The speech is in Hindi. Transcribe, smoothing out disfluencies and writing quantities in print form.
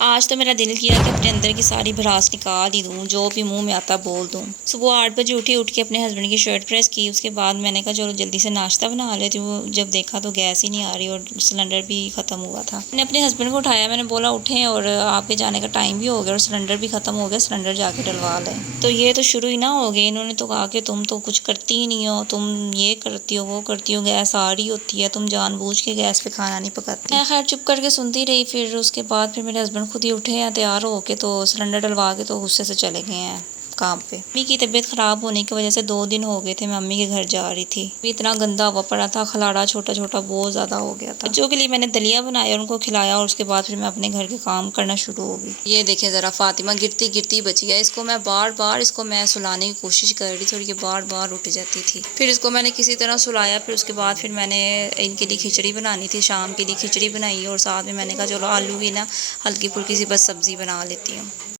आज तो मेरा दिल किया कि अपने अंदर की सारी भड़ास निकाल ही दूँ, जो भी मुंह में आता बोल दूँ। सुबह 8 बजे उठ के अपने हस्बैंड की शर्ट प्रेस की। उसके बाद मैंने कहा चलो जल्दी से नाश्ता बना लेती हूँ। जब देखा तो गैस ही नहीं आ रही और सिलेंडर भी ख़त्म हुआ था। मैंने अपने हस्बैंड को उठाया, मैंने बोला उठें और आपके जाने का टाइम भी हो गया और सिलेंडर भी ख़त्म हो गया, सिलेंडर जाके डलवा लें। तो ये तो शुरू ही ना हो गए। इन्होंने तो कहा कि तुम तो कुछ करती ही नहीं हो, तुम ये करती हो वो करती हो, गैस आ रही होती है, तुम जानबूझ के गैस पे खाना नहीं पकाती। मैं खैर चुप करके सुनती रही। फिर उसके बाद फिर मेरे हस्बैंड खुद ही उठे हैं तैयार हो के, तो सिलेंडर डलवा के तो गुस्से से चले गए हैं काम पे। मम्मी की तबीयत ख़राब होने की वजह से 2 दिन हो गए थे मैं मम्मी के घर जा रही थी। इतना गंदा हुआ पड़ा था, खलाड़ा छोटा छोटा बहुत ज़्यादा हो गया था। बच्चों के लिए मैंने दलिया बनाया और उनको खिलाया और उसके बाद फिर मैं अपने घर के काम करना शुरू हो गई। ये देखें ज़रा, फातिमा गिरती गिरती बची है। इसको मैं बार बार सुलाने की कोशिश कर रही थी और ये बार बार उठ जाती थी। फिर इसको मैंने किसी तरह सुलाया। फिर उसके बाद फिर मैंने इनके लिए खिचड़ी बनानी थी, शाम के लिए खिचड़ी बनाई और साथ में मैंने कहा चलो आलू की ना हल्की फुल्की सी बस सब्ज़ी बना लेती हूँ।